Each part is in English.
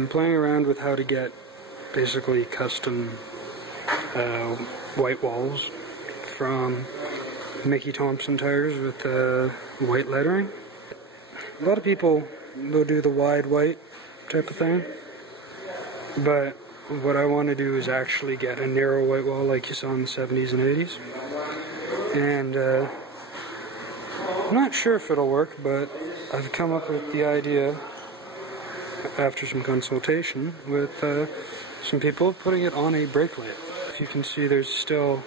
I'm playing around with how to get basically custom white walls from Mickey Thompson tires with white lettering. A lot of people will do the wide white type of thing, but what I want to do is actually get a narrow white wall like you saw in the 70s and 80s. And I'm not sure if it'll work, but I've come up with the idea after some consultation with some people putting it on a brake lathe. If you can see, there's still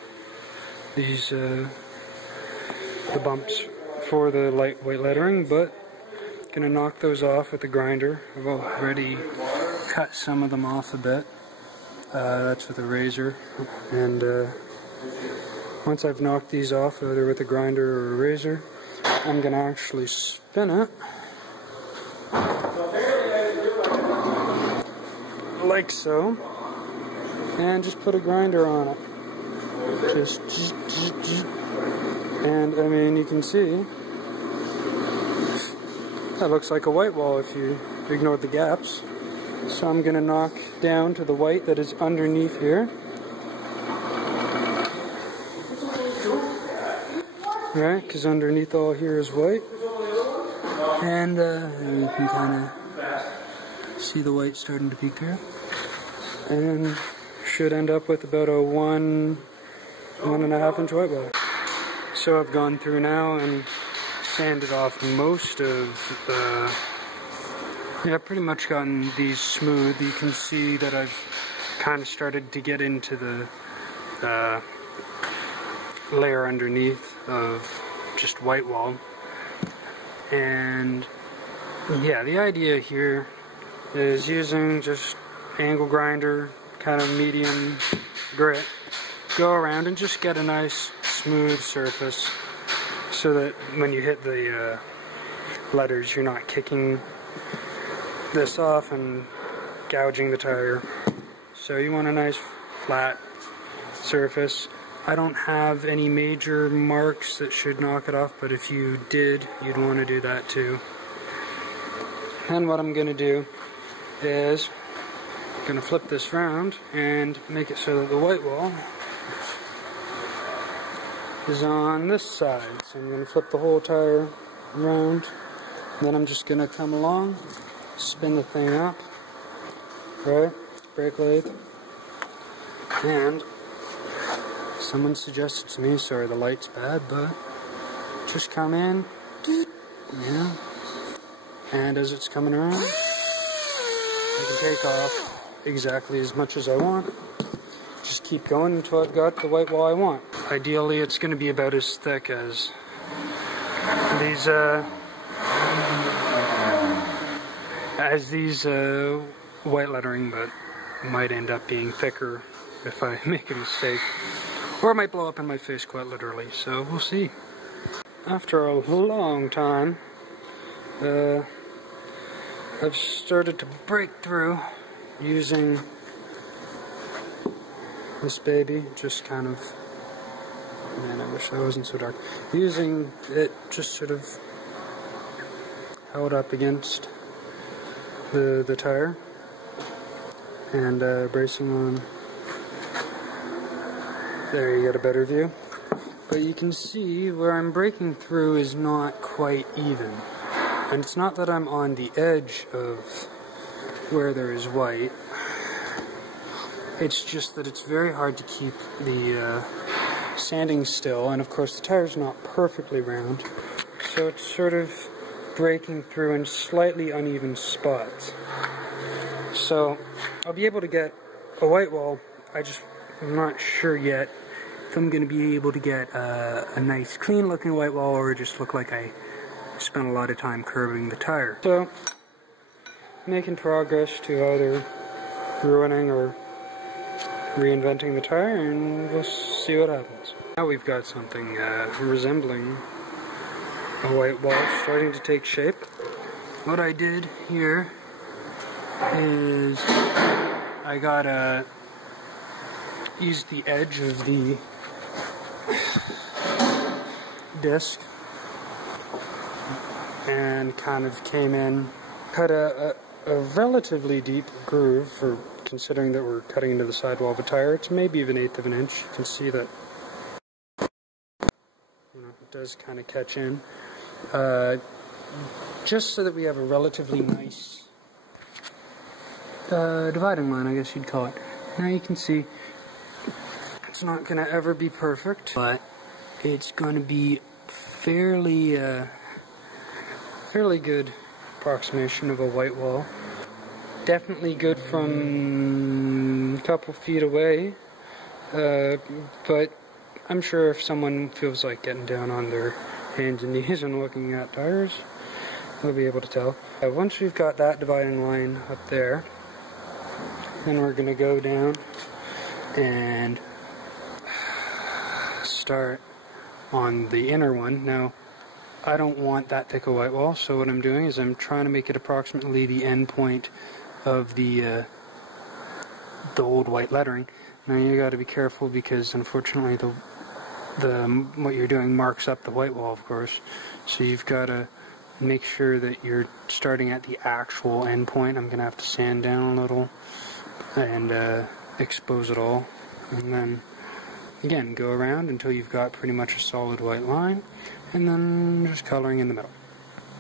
these the bumps for the light white lettering, but gonna knock those off with the grinder. I've already cut some of them off a bit. That's with a razor, and once I've knocked these off, either with a grinder or a razor, I'm gonna actually spin it like so, and just put a grinder on it. And I mean, you can see that looks like a white wall if you ignore the gaps. So I'm gonna knock down to the white that is underneath here. Right, because underneath all here is white. And you can kind of see the white starting to peek through. And should end up with about a 1.5 inch white wall. So I've gone through now and sanded off most of the, yeah, pretty much gotten these smooth. You can see that I've kind of started to get into the layer underneath of just white wall. And yeah, the idea here is using just angle grinder, kind of medium grit, go around and just get a nice smooth surface so that when you hit the letters, you're not kicking this off and gouging the tire. So you want a nice flat surface. I don't have any major marks that should knock it off, but if you did, you'd want to do that too. And what I'm going to do is I'm going to flip this round and make it so that the white wall is on this side. So I'm going to flip the whole tire around, and then I'm just going to come along, spin the thing up, right, brake lathe, and someone suggested to me, sorry the light's bad, but just come in, yeah, and as it's coming around, I can take off exactly as much as I want. Just keep going until I've got the white wall I want. Ideally, it's going to be about as thick as these white lettering, but might end up being thicker if I make a mistake. Or it might blow up in my face quite literally, so we'll see. After a long time, I've started to break through using this baby, just kind of, man, I wish I wasn't so dark. Using it just sort of held up against the tire and bracing on. There, you get a better view. But you can see where I'm breaking through is not quite even. And it's not that I'm on the edge of where there is white. It's just that it's very hard to keep the sanding still. And of course the tire's not perfectly round. So it's sort of breaking through in slightly uneven spots. So I'll be able to get a white wall. I'm not sure yet if I'm going to be able to get a nice clean looking white wall or just look like I spent a lot of time curbing the tire. So, making progress to either ruining or reinventing the tire, and we'll see what happens. Now we've got something resembling a white wall starting to take shape. What I did here is I got used the edge of the disc and kind of came in, cut a a relatively deep groove for considering that we're cutting into the sidewall of a tire. It's maybe even 1/8 of an inch. You can see that, you know, it does kind of catch in. Just so that we have a relatively nice dividing line, I guess you'd call it. Now you can see it's not going to ever be perfect, but it's going to be fairly good approximation of a white wall. Definitely good from a couple feet away, but I'm sure if someone feels like getting down on their hands and knees and looking at tires, they'll be able to tell. Once we've got that dividing line up there, then we're going to go down and start on the inner one. Now, I don't want that thick a white wall, so what I'm doing is I'm trying to make it approximately the end point of the old white lettering. Now you got to be careful because unfortunately what you're doing marks up the white wall, of course. So you've got to make sure that you're starting at the actual end point. I'm going to have to sand down a little and expose it all, and then again go around until you've got pretty much a solid white line, and then just coloring in the middle.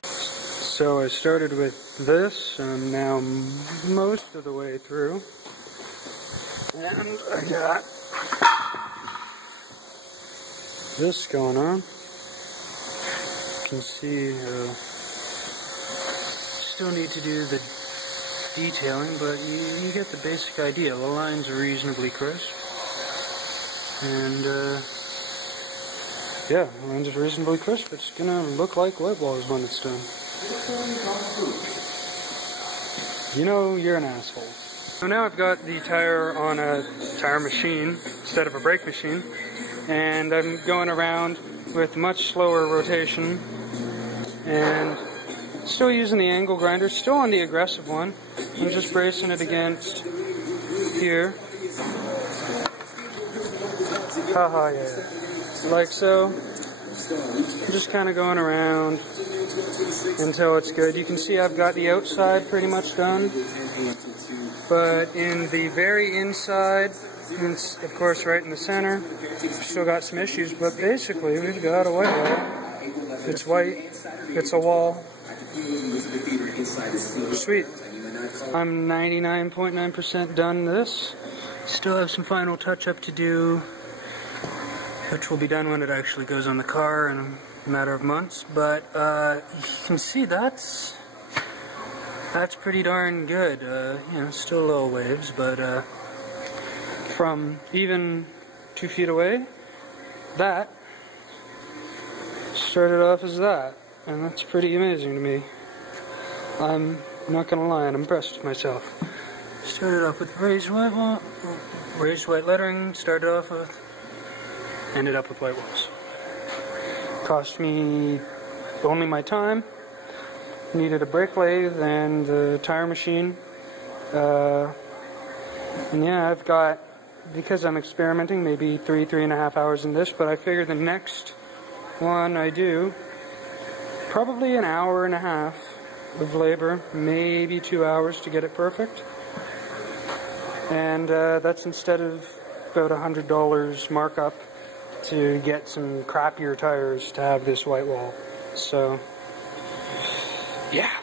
So I started with this, and I'm now most of the way through, and I got this going on. You can see still need to do the detailing, but you get the basic idea. The lines are reasonably crisp, and yeah, the lines are reasonably crisp. It's gonna look like white walls when it's done. You know, you're an asshole. So now I've got the tire on a tire machine instead of a brake machine, and I'm going around with much slower rotation and still using the angle grinder, still on the aggressive one. I'm just bracing it against here. Haha, yeah. Like so. I'm just kind of going around until it's good. You can see I've got the outside pretty much done, but in the very inside, and it's of course right in the center, still got some issues, but basically we've got a white wall. It's white, it's a wall. Sweet. I'm 99.9% done this. Still have some final touch-up to do, which will be done when it actually goes on the car in a matter of months, but you can see that's pretty darn good. You know, still little waves, but from even 2 feet away, that started off as that, and that's pretty amazing to me. I'm not gonna lie, I'm impressed with myself. Started off with raised white lettering, started off with, ended up with white walls. Cost me only my time, needed a brake lathe and the tire machine, and yeah, I've got, because I'm experimenting, maybe 3.5 hours in this, but I figure the next one I do, probably 1.5 hours of labor, maybe 2 hours to get it perfect. And that's instead of about $100 markup to get some crappier tires to have this white wall. So, yeah.